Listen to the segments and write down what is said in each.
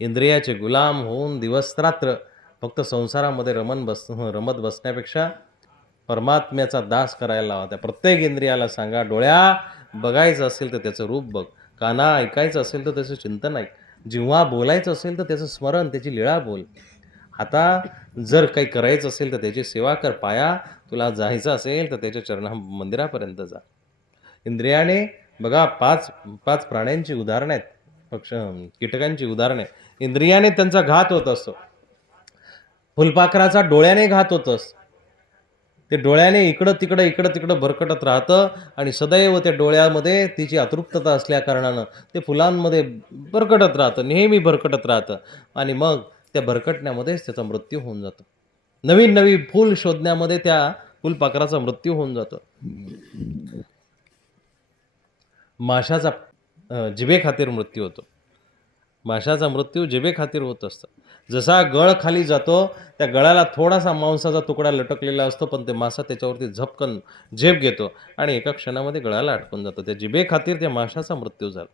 इंद्रियाचे गुलाम होऊन दिवसरात्र फक्त संसारामध्ये रमत बसण्यापेक्षा परमात्म्याचा दास करायला लावा. त्या प्रत्येक इंद्रियाला सांगा, डोळ्या बघायचं असेल तर त्याचं रूप बघ, काना ऐकायचं असेल तर त्याचं चिंतन ऐक, जिव्हा बोलायचं असेल तर त्याचं स्मरण, त्याची लीळा बोल. आता जर काही करायचं असेल तर त्याची सेवा कर. पाया तुला जायचं असेल तर त्याच्या मंदिरापर्यंत जा. इंद्रियाने बघा 5 प्राण्यांची उदाहरणं आहेत. कीटकांची उदाहरणे. इंद्रियाने त्यांचा घात होत असतो. फुलपाखराचा डोळ्याने घात होत असतो. ते डोळ्याने इकडं-तिकडं भरकटत राहतं आणि सदैव त्या डोळ्यामध्ये तिची अतृप्तता असल्या कारणानं ते फुलांमध्ये भरकटत राहतं, नेहमी भरकटत राहतं आणि मग त्या भरकटण्यामध्येच त्याचा मृत्यू होऊन जातो. नवीन-नवीन फूल शोधण्यामध्ये त्या फुलपाखराचा मृत्यू होऊन जातो. माशाचा जिभेखातीर मृत्यू होतो. माशाचा मृत्यू जिभेखातीर होत असतो. जसा गळ खाली जातो, त्या गळाला थोडासा मांसाचा तुकडा लटकलेला असतो, पण ते मासा त्याच्यावरती झपकन झेप घेतो आणि एका क्षणामध्ये गळाला अटकून जातो. त्या जिभेखातीर त्या माशाचा मृत्यू झाला.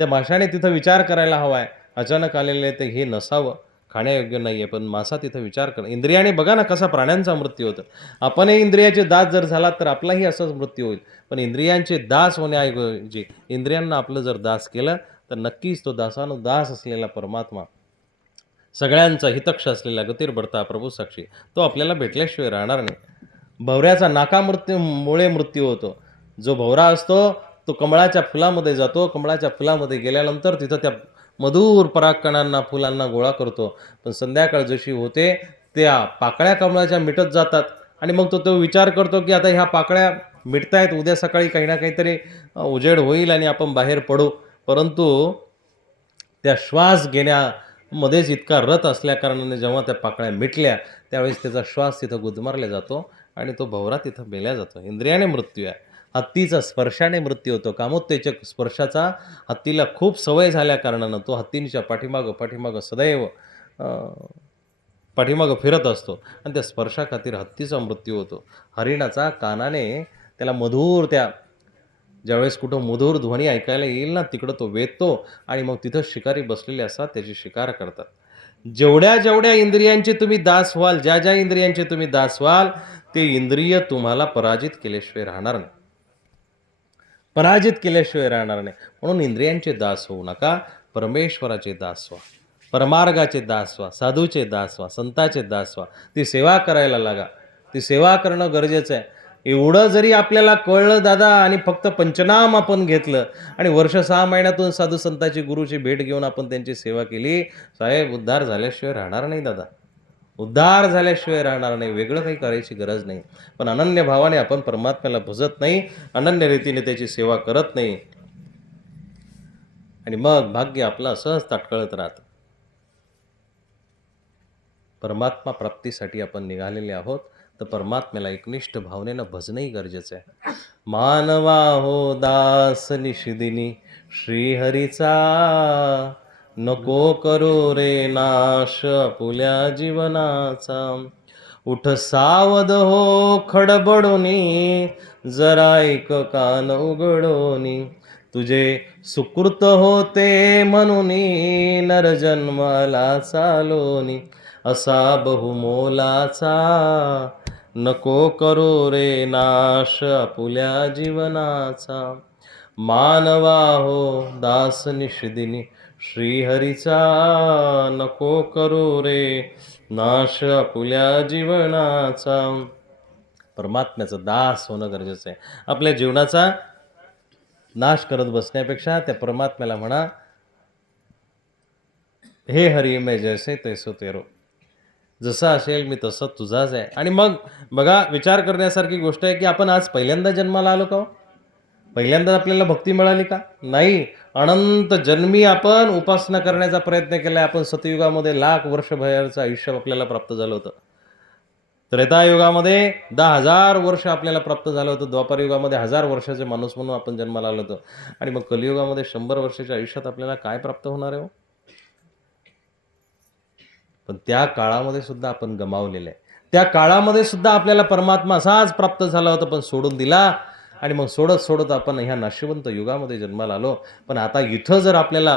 त्या माशाने तिथं विचार करायला हवा आहे. अचानक आलेले ते हे नसावं, खाण्यायोग्य नाही आहे, पण मासा तिथं विचार कर. इंद्रियाने बघा ना कसा प्राण्यांचा मृत्यू होतो. आपणही इंद्रियाचे दास जर झालात तर आपलाही असाच मृत्यू होईल. पण इंद्रियांचे दास होण्याऐवजी इंद्रियांना आपलं जर दास केलं तर नक्कीच तो दासानुदास असलेला परमात्मा, सगळ्यांचा हितक्ष असलेला गतीर बढता प्रभू साक्षी, तो आपल्याला भेटल्याशिवाय राहणार नाही. भवऱ्याचा मुळे मृत्यू होतो. जो भवरा असतो तो कमळाच्या फुलामध्ये जातो. कमळाच्या फुलामध्ये गेल्यानंतर तिथं त्या मधुर परागकणांना, फुलांना गोळा करतो. पण संध्याकाळ जशी होते त्या पाकळ्या कमळाच्या मिटत जातात आणि मग तो विचार करतो की आता ह्या पाकळ्या मिटतायत, उद्या सकाळी काही ना काहीतरी उजेड होईल आणि आपण बाहेर पडू. परंतु त्या श्वास घेण्यामध्येच इतका रत असल्याकारणाने जेव्हा त्या पाकळ्या मिटल्या त्यावेळेस त्याचा श्वास तिथं गुदमारला जातो आणि तो भवरा तिथं मेला जातो. इंद्रियाने मृत्यू आहे. हत्तीचा स्पर्शाने मृत्यू होतो. कामोत्तेजक स्पर्शाचा हत्तीला खूप सवय झाल्या कारणानं तो हत्तींच्या पाठीमागं सदैव पाठीमागं फिरत असतो आणि त्या स्पर्शाखातीर हत्तीचा मृत्यू होतो. हरिणाचा कानाने त्याला ज्यावेळेस कुठं मधुर ध्वनी ऐकायला येईल ना, तिकडं तो वेधतो आणि मग तिथं शिकारी बसलेले असतात, त्याची शिकार करतात. जेवढ्या इंद्रियांचे तुम्ही दास व्हाल, ज्या इंद्रियांचे तुम्ही दास व्हाल, ते इंद्रिय तुम्हाला पराजित केल्याशिवाय राहणार नाही. म्हणून इंद्रियांचे दास होऊ नका, परमेश्वराचे दास व्हा, परमार्गाचे दास व्हा, साधूचे दास व्हा, संताचे दास व्हा. ती सेवा करायला लागा. ती सेवा करणं गरजेचं आहे. एवढं जरी आपल्याला कळलं दादा आणि फक्त पंचनाम आपण घेतलं आणि वर्ष 6 महिन्यातून साधू संतांची, गुरुची भेट घेऊन आपण त्यांची सेवा केली, साहेब उद्धार झाल्याशिवाय राहणार नाही दादा. उद्धार झाल्याशिवाय राहणार नाही. वेगळं काही करायची गरज नाही. पण अनन्य भावाने आपण परमात्म्याला भजत नाही, अनन्य रीतीने त्याची सेवा करत नाही आणि मग भाग्य आपलं असंच ताटकळत राहतं. परमात्मा प्राप्तीसाठी आपण निघालेले आहोत, तर परमात्म्याला एकनिष्ठ भावनेनं भजणंही गरजेचं आहे. मानवा हो दास निशिदिनी श्रीहरीचा, नको करू रे नाश आपुल्या जीवनाचा. उठ सावध हो खडबडोनी, जरा एक कान उघडोनी. तुझे सुकृत होते म्हणूनी, नरजन्माला चालोनी. असा बहुमोलाचा, नको करू रे नाश आपुल्या जीवनाचा. मानवा हो दास निषदिनी श्रीहरीचा, नको करू रे नाश आपुल्या जीवनाचा. परमात्म्याचा दास होणं गरजेचं आहे. आपल्या जीवनाचा नाश करत बसण्यापेक्षा त्या परमात्म्याला म्हणा, हे हरी मैं जैसे तैसो तेरो. जसं असेल मी तसं तुझाच आहे. आणि मग बघा, विचार करण्यासारखी गोष्ट आहे की आपण आज पहिल्यांदा जन्माला आलो का हो? पहिल्यांदा आपल्याला भक्ती मिळाली का? नाही. अनंत जन्मी आपण उपासना करण्याचा प्रयत्न केला. आपण सतयुगामध्ये लाख वर्ष भराचं आयुष्य आपल्याला प्राप्त झालं होतं. त्रेतायुगामध्ये 10,000 वर्ष आपल्याला प्राप्त झालं होतं. द्वापारयुगामध्ये 1000 वर्षाचे माणूस म्हणून आपण जन्माला आलो होतो. आणि मग कलियुगामध्ये 100 वर्षाच्या आयुष्यात आपल्याला काय प्राप्त होणार आहे हो? पण त्या काळामध्ये सुद्धा आपण गमावलेलं आहे. त्या काळामध्ये सुद्धा आपल्याला परमात्मा असाच प्राप्त झाला होता, पण सोडून दिला आणि मग सोडत आपण ह्या नाशिवंत युगामध्ये जन्माला आलो. पण आता इथं जर आपल्याला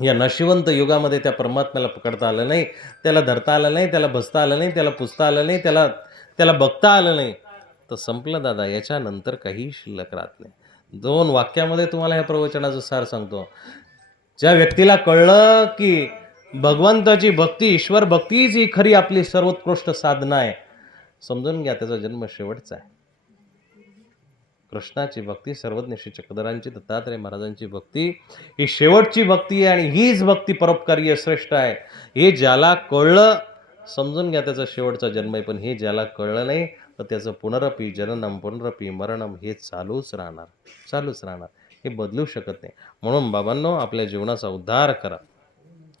या नशिवंत युगामध्ये त्या परमात्म्याला पकडता आलं नाही, त्याला धरता आलं नाही, त्याला बसता आलं नाही, त्याला पुसता आलं नाही, त्याला त्याला बघता आलं नाही, तर संपलं दादा. याच्यानंतर काही शिल्लक राहत नाही. 2 वाक्यामध्ये तुम्हाला ह्या प्रवचनाचं सार सांगतो. ज्या व्यक्तीला कळलं की भगवंताची भक्ती, ईश्वर भक्तीच ही खरी आपली सर्वोत्कृष्ट साधना आहे, समजून घ्या त्याचा जन्म शेवटचा आहे. कृष्णाची भक्ती, सर्वज्ञ श्री चक्रधरांची, दत्तात्रय महाराजांची भक्ती ही शेवटची भक्ती आहे आणि हीच भक्ती परोपकारी श्रेष्ठ आहे. हे ज्याला कळलं, समजून घ्या त्याचा शेवटचा जन्म आहे. पण हे ज्याला कळलं नाही तर त्याचं पुनरपी जननम पुनरपी मरणम हे चालूच राहणार, चालूच राहणार. हे बदलू शकत नाही. म्हणून बाबांनो, आपल्या जीवनाचा उद्धार करा.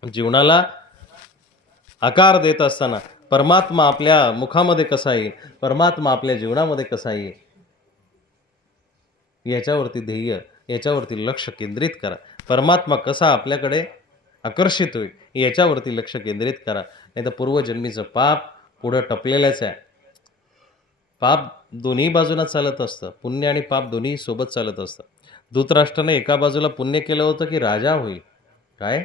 जीवनाला आकार देत असताना परमात्मा आपल्या मुखामध्ये कसा येईल, परमात्मा आपल्या जीवनामध्ये कसा येईल, याच्यावरती ध्येय, याच्यावरती लक्ष केंद्रित करा. परमात्मा कसा आपल्याकडे आकर्षित होईल याच्यावरती लक्ष केंद्रित करा. नाही तर पूर्वजन्मीचं पाप पुढं टपलेलंच आहे. पाप दोन्ही बाजूला चालत असतं, पुण्य आणि पाप दोन्ही सोबत चालत असतं. धृतराष्ट्राने एका बाजूला पुण्य केलं होतं की राजा होईल, काय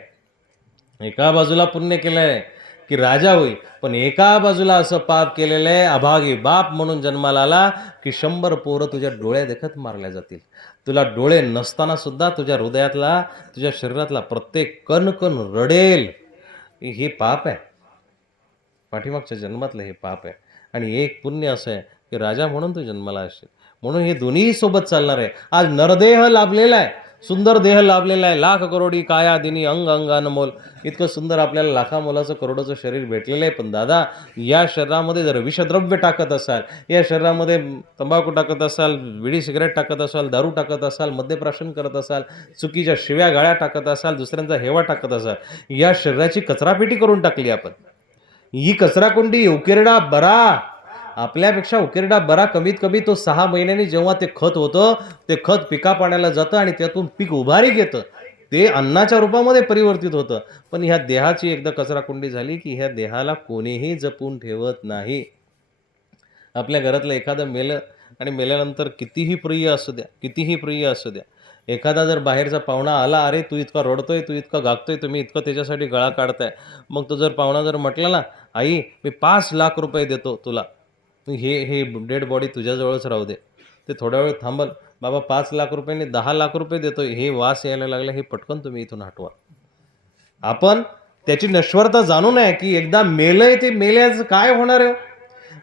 एका बाजूला पुण्य केलंय की राजा होईल, पण एका बाजूला असं पाप केलेलं आहे, अभागी बाप म्हणून जन्माला आला की 100 पोरं तुझ्या डोळ्या देखत मारल्या जातील. तुला डोळे नसताना सुद्धा तुझ्या हृदयातला, तुझ्या शरीरातला प्रत्येक कण कण रडेल. हे पाप आहे, पाठीमागच्या जन्मातलं हे पाप आहे. आणि एक पुण्य असं आहे की राजा म्हणून तू जन्माला असशील. म्हणून हे दोन्ही सोबत चालणार आहे. आज नरदेह लाभलेला आहे, सुंदर देह लाभलेला आहे, लाख करोडी काया दिनी अंग अंग अनमोल. इतकं सुंदर आपल्याला लाखा मोलाचं करोडोचं शरीर भेटलेलं आहे. पण दादा, या शरीरामध्ये जर विषद्रव्य टाकत असाल, या शरीरामध्ये तंबाखू टाकत असाल, विडी सिगरेट टाकत असाल, दारू टाकत असाल, मद्यप्राशन करत असाल, चुकीच्या शिव्या गाळ्या टाकत असाल, दुसऱ्यांचा हेवा टाकत असाल, या शरीराची कचरापेटी करून टाकली आपण. ही कचराकुंडी, उकिरडा बरा, आपल्यापेक्षा उकिरडा बरा. कमीत कमी तो 6 महिन्यांनी जेव्हा ते खत होतं, ते खत पिका पाण्याला जातं आणि त्यातून पीक उभारी घेतं, ते अन्नाच्या रूपामध्ये परिवर्तित होतं. पण ह्या देहाची एकदा कचराकुंडी झाली की ह्या देहाला कोणीही जपून ठेवत नाही. आपल्या घरातलं एखादं मेलं आणि मेल्यानंतर कितीही प्रिय असू द्या, कितीही प्रिय असू द्या, एखादा जर बाहेरचा पाहुणा आला, अरे तू इतका रडतोय, तू इतका गागतोय, तुम्ही इतकं त्याच्यासाठी गळा काढताय, मग तो जर पाहुणा जर म्हटला ना, आई मी 5 लाख रुपये देतो तुला, हे हे डेड बॉडी तुझ्याजवळच राहू दे. ते थोड्या वेळ थांबल, बाबा 5 लाख रुपयांनी 10 लाख रुपये देतोय, हे वास यायला लागला, हे पटकन तुम्ही इथून हटवा. आपण त्याची नश्वरता जाणू नये की एकदा मेलंय ते मेल्याचं काय होणार आहे.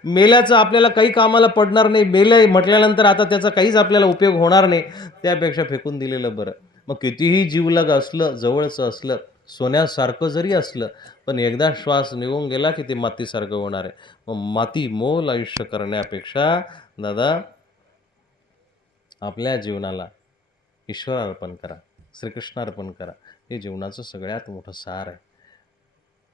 मेल्याचं आपल्याला काही कामाला पडणार नाही. मेलंय म्हटल्यानंतर आता त्याचा काहीच आपल्याला उपयोग होणार नाही. त्यापेक्षा फेकून दिलेलं बरं. मग कितीही जीवलग असलं, जवळचं असलं, सोन्यासारखं जरी असलं, पण एकदा श्वास निघून गेला की ते मातीसारखं होणार आहे. मग माती मोल आयुष्य करण्यापेक्षा दादा, आपल्या जीवनाला ईश्वर अर्पण करा, श्रीकृष्ण अर्पण करा. हे जीवनाचं सगळ्यात मोठं सार आहे.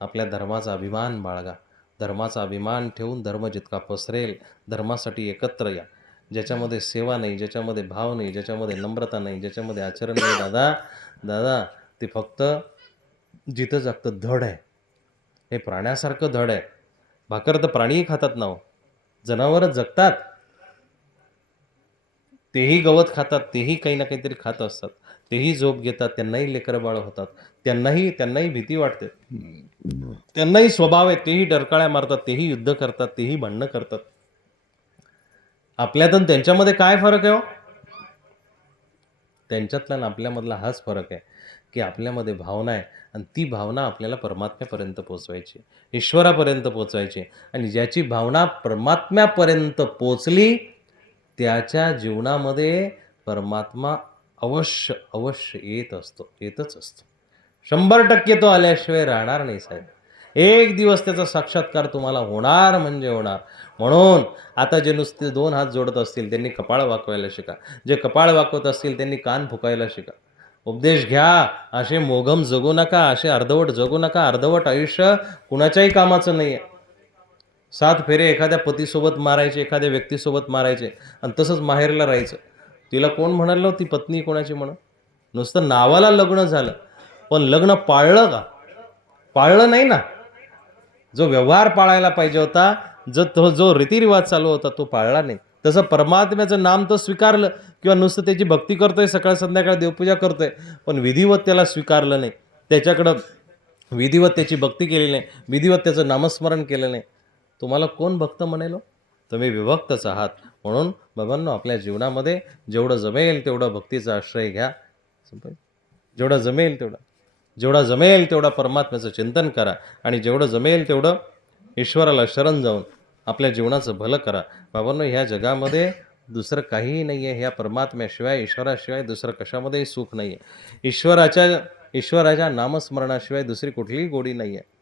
आपल्या धर्माचा अभिमान बाळगा. धर्माचा अभिमान ठेवून धर्म जितका पसरेल, धर्मासाठी एकत्र या. ज्याच्यामध्ये सेवा नाही, ज्याच्यामध्ये भाव नाही, ज्याच्यामध्ये नम्रता नाही, ज्याच्यामध्ये आचरण नाही, दादा दादा, ते फक्त जिथं जागतं धड आहे. हे प्राण्यासारखं धड आहे. भाकर तर प्राणीही खातात ना हो, जनावरच जगतात, तेही गवत खातात, तेही काही ना काहीतरी खात असतात, तेही झोप घेतात, त्यांनाही लेकरं बाळ होतात, त्यांनाही भीती वाटते, त्यांनाही स्वभाव आहे, तेही डरकाळ्या मारतात, तेही युद्ध करतात, तेही भांडणं करतात. आपल्यात आणि त्यांच्यामध्ये काय फरक आहे हो? त्यांच्यातला आणि आपल्यामधला हाच फरक आहे की आपल्यामध्ये भावना आहे आणि ती भावना आपल्याला परमात्म्यापर्यंत पोचवायची, ईश्वरापर्यंत पोचवायची. आणि ज्याची भावना परमात्म्यापर्यंत पोचली त्याच्या जीवनामध्ये परमात्मा अवश्य अवश्य येतच असतो. 100% तो आल्याशिवाय राहणार नाही साहेब. एक दिवस त्याचा साक्षात्कार तुम्हाला होणार म्हणजे होणार. म्हणून आता जे नुसते 2 हात जोडत असतील त्यांनी कपाळ वाकवायला शिका. जे कपाळ वाकवत असतील त्यांनी कान फुकायला शिका. उपदेश घ्या. असे मोघम जगू नका, असे अर्धवट जगू नका. अर्धवट आयुष्य कुणाच्याही कामाचं नाही आहे. 7 फेरे एखाद्या पतीसोबत मारायचे, एखाद्या व्यक्तीसोबत मारायचे आणि तसंच माहेरला राहायचं. तिला कोण म्हणालं ती पत्नी कोणाची म्हणून? नुसतं नावाला लग्न झालं, पण लग्न पाळलं का? पाळलं नाही ना. जो व्यवहार पाळायला पाहिजे होता, जो रीतिरिवाज चालू होता तो पाळला नाही. तसं परमात्म्याचं नाम तर स्वीकारलं किंवा नुसतं त्याची भक्ती करतोय, सकाळ संध्याकाळ देवपूजा करतोय, पण विधिवत त्याला स्वीकारलं नाही. त्याच्याकडं विधिवत त्याची भक्ती केलेली नाही, विधिवत त्याचं नामस्मरण केलं नाही, तुम्हाला कोण भक्त म्हणेल हो? तुम्ही विभक्तच आहात. म्हणून बाबांनो, आपल्या जीवनामध्ये जेवढं जमेल तेवढं भक्तीचा आश्रय घ्या. संपलं. जेवढं जमेल तेवढं. जेवढा जमेल तेवढा परमात्म्याचं चिंतन करा आणि जेवढं जमेल तेवढं ईश्वराला शरण जाऊन आपल्या जीवनाचं भलं करा. बाबांनो, ह्या जगामध्ये दुसरं काहीही नाही आहे. ह्या परमात्म्याशिवाय, ईश्वराशिवाय दुसरं कशामध्येही सुख नाही आहे. ईश्वराच्या नामस्मरणाशिवाय दुसरी कुठलीही गोडी नाही आहे.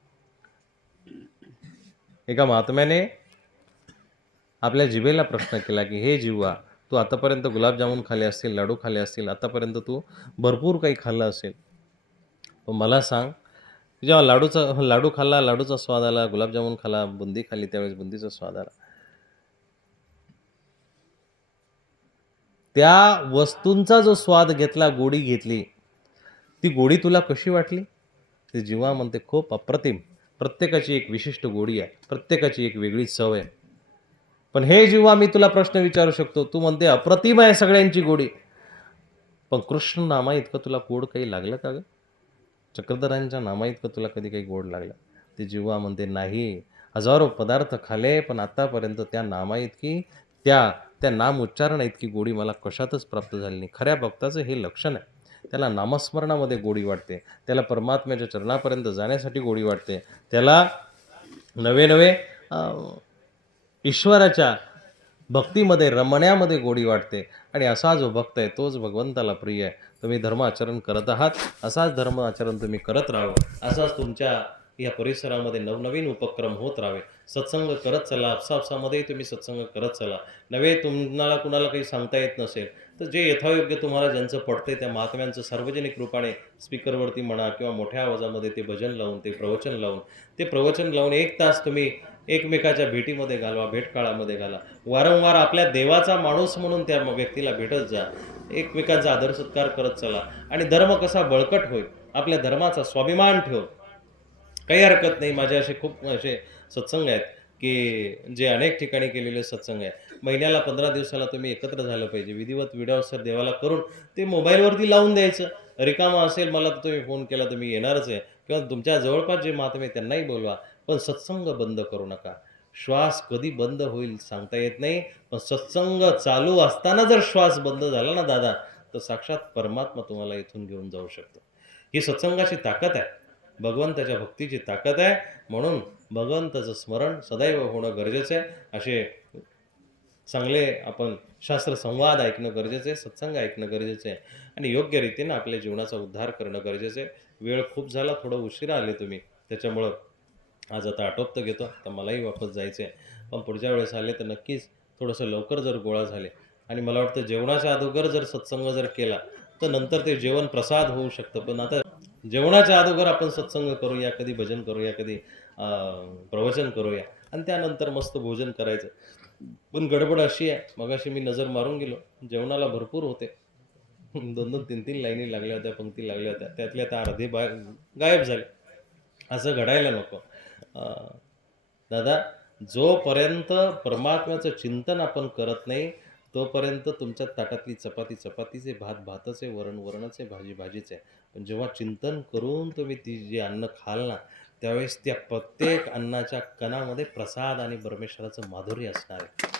एका महात्म्याने आपल्या जिभेला प्रश्न केला, की "हे जिव्हा, तू आतापर्यंत गुलाबजामुन खाल्ले असतील, लाडू खाल्ले असतील, आतापर्यंत तू भरपूर काही खाल्लं असेल. पण मला सांग, जेव्हा लाडू खाल्ला, लाडूचा स्वाद आला, गुलाबजामुन खाल्ला, बुंदी खाल्ली, त्यावेळेस बुंदीचा स्वाद आला. त्या वस्तूंचा जो स्वाद घेतला, गोडी घेतली, ती गोडी तुला कशी वाटली?" ते जिव्हा म्हणते, "खूप अप्रतिम. प्रत्येकाची एक विशिष्ट गोडी आहे. प्रत्येकाची एक वेगळी चव आहे. पण हे जिव्हा मी तुला प्रश्न विचारू शकतो, तू म्हणते अप्रतिम आहे सगळ्यांची गोडी. पण कृष्ण नामा इतकं तुला गोड काही लागलं का गं? चक्रधरांच्या नामा इतकं तुला कधी काही गोड लागलं?" ते जिव्हा म्हणते, "नाही. हजारो पदार्थ खाल्ले, पण आतापर्यंत त्या नामा इतकी, त्या त्या नाम उच्चारणा इतकी गोडी मला कशातच प्राप्त झाली नाही." खऱ्या भक्ताचं हे लक्षण आहे. त्याला नामस्मरणामध्ये गोडी वाटते. त्याला परमात्म्याच्या चरणापर्यंत जाण्यासाठी गोडी वाटते. त्याला नवे नवे ईश्वराच्या भक्तीमध्ये रमण्यामध्ये गोडी वाटते. आणि असा जो भक्त आहे तोच भगवंताला प्रिय आहे. तुम्ही धर्म आचरण करत आहात, असाच धर्म आचरण तुम्ही करत राहावं. असाच तुमच्या या परिसरामध्ये नवनवीन उपक्रम होत राहावे. सत्संग करत चला. आपसापसामध्येही तुम्ही सत्संग करत चला. नव्हे तुम्हाला कुणाला काही सांगता येत नसेल तर जे यथायोग्य तुम्हाला ज्यांचं पडतंय त्या महात्म्यांचं सार्वजनिक रूपाने स्पीकरवरती म्हणा किंवा मोठ्या आवाजामध्ये ते भजन लावून, ते प्रवचन लावून 1 तास तुम्ही एकमेकाच्या भेटीमध्ये घालवा, भेटकाळामध्ये घाला. वारंवार आपल्या देवाचा माणूस म्हणून त्या व्यक्तीला भेटत जा. एकमेकांचा आदर सत्कार करत चला आणि धर्म कसा बळकट होईल, आपल्या धर्माचा स्वाभिमान ठेव. काही हरकत नाही. माझे असे खूप असे सत्संग आहेत, की जे अनेक ठिकाणी केलेले सत्संग आहे. महिन्याला 15 दिवसाला तुम्ही एकत्र झालं पाहिजे. विधिवत विड्यावसर देवाला करून ते मोबाईलवरती लावून द्यायचं. रिकामा असेल मला तर तुम्ही फोन केला तर मी येणारच आहे किंवा तुमच्या जवळपास जे महात्मे त्यांनाही बोलवा. पण सत्संग बंद करू नका. श्वास कधी बंद होईल सांगता येत नाही. पण सत्संग चालू असताना जर श्वास बंद झाला ना दादा, तर साक्षात परमात्मा तुम्हाला इथून घेऊन जाऊ शकतो. ही सत्संगाची ताकद आहे. भगवंताच्या भक्तीची ताकद आहे. म्हणून भगवंताचं स्मरण सदैव होणं गरजेचं आहे. असे चांगले आपण शास्त्र संवाद ऐकणं गरजेचं आहे, सत्संग ऐकणं गरजेचं आहे आणि योग्य रीतीनं आपल्या जीवनाचा उद्धार करणं गरजेचं आहे. वेळ खूप झाला, थोडं उशिरा आले तुम्ही. त्याच्यामुळं आज आता आटोपतं घेतो. आता मलाही वापस जायचं आहे. पण पुढच्या वेळेस आले तर नक्कीच थोडंसं लवकर जर गोळा झाले आणि मला वाटतं जेवणाच्या अगोदर जर सत्संग जर केला, तर नंतर ते जेवण प्रसाद होऊ शकतं. पण आता जेवणाच्या अगोदर आपण सत्संग करूया, कधी भजन करूया, कधी प्रवचन करूया आणि त्यानंतर मस्त भोजन करायचं. पण गडबड अशी आहे, मगाशी मी नजर मारून गेलो, जेवणाला भरपूर होते. 2-2, 3-3 लाईनी लागल्या होत्या, पंक्ती लागल्या होत्या. त्यातल्या त्या अर्धे गायब झाले. असं घडायला नको. अ, दादा, जोपर्यंत परमात्म्याचं चिंतन आपण करत नाही, तोपर्यंत तुमच्या ताटातली चपाती चपातीचे, भात भाताचे, वरण वरणाचे, भाजी भाजीचे. पण जेव्हा चिंतन करून तुम्ही ती जे अन्न खाल ना, त्यावेळेस त्या प्रत्येक अन्नाच्या कणामध्ये प्रसाद आणि परमेश्वराचं माधुर्य असणार आहे.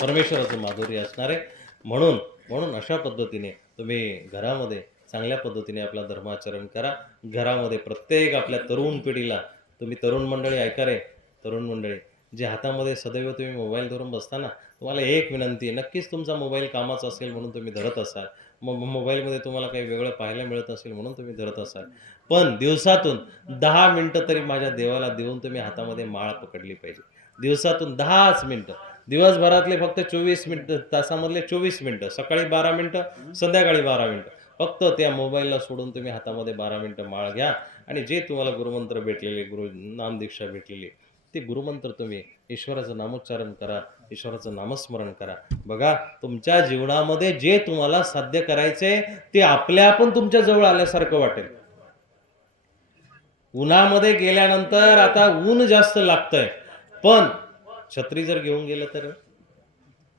परमेश्वराचं माधुर्य असणार आहे. म्हणून म्हणून अशा पद्धतीने तुम्ही घरामध्ये चांगल्या पद्धतीने आपला धर्माचरण करा. घरामध्ये प्रत्येक आपल्या तरुण पिढीला, तुम्ही तरुण मंडळी ऐका रे, तरुण मंडळी, जे हातामध्ये सदैव तुम्ही मोबाईल धरून बसता ना, तुम्हाला एक विनंती आहे. नक्कीच तुमचा मोबाईल कामाचा असेल म्हणून तुम्ही धरत असाल. मोबाईलमध्ये तुम्हाला काही वेगळं पाहायला मिळत असेल म्हणून तुम्ही धरत असाल. पण दिवसातून 10 मिनिटं तरी माझ्या देवाला देऊन तुम्ही हातामध्ये माळ पकडली पाहिजे. दिवसातून 10च मिनिटं. दिवसभरातले फक्त 24 मिनिटं, तासामधले 24 मिनिटं, सकाळी 12 मिनिटं, संध्याकाळी 12 मिनिटं. फक्त त्या मोबाईलला सोडून तुम्ही हातामध्ये 12 मिनिटं माळ घ्या आणि जे तुम्हाला गुरुमंत्र भेटलेले, नामदीक्षा भेटलेली, ते गुरुमंत्र तुम्ही ईश्वराचं नामोच्चारण करा, ईश्वराचं नामस्मरण करा. बघा, तुमच्या जीवनामध्ये जे तुम्हाला साध्य करायचंय ते आपल्या आपण तुमच्या जवळ आल्यासारखं वाटेल. उन्हामध्ये गेल्यानंतर आता ऊन जास्त लागतंय, पण छत्री जर घेऊन गेलं तर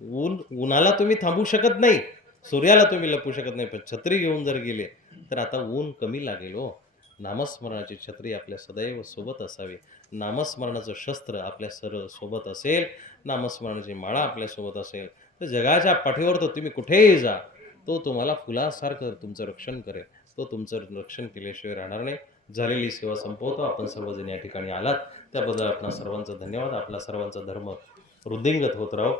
उन्हाला तुम्ही थांबवू शकत नाही. सूर्याला तुम्ही लपवू शकत नाही. पण छत्री घेऊन जर गेले तर आता ऊन कमी लागेल हो. नामस्मरणाची छत्री आपल्या सदैव सोबत असावी. नामस्मरणाचं शस्त्र आपल्या सोबत असेल, नामस्मरणाची माळा आपल्यासोबत असेल, तर जगाच्या पाठीवर तर तुम्ही कुठेही जा, तो तुम्हाला फुलासारखं तुमचं रक्षण करेल. तो तुमचं रक्षण केल्याशिवाय राहणार नाही. झालेली सेवा संपवतो. आपण सर्वजण या ठिकाणी आलात त्याबद्दल आपणा सर्वांचा धन्यवाद. आपला सर्वांचा धर्म वृद्धिंगत होत राहो.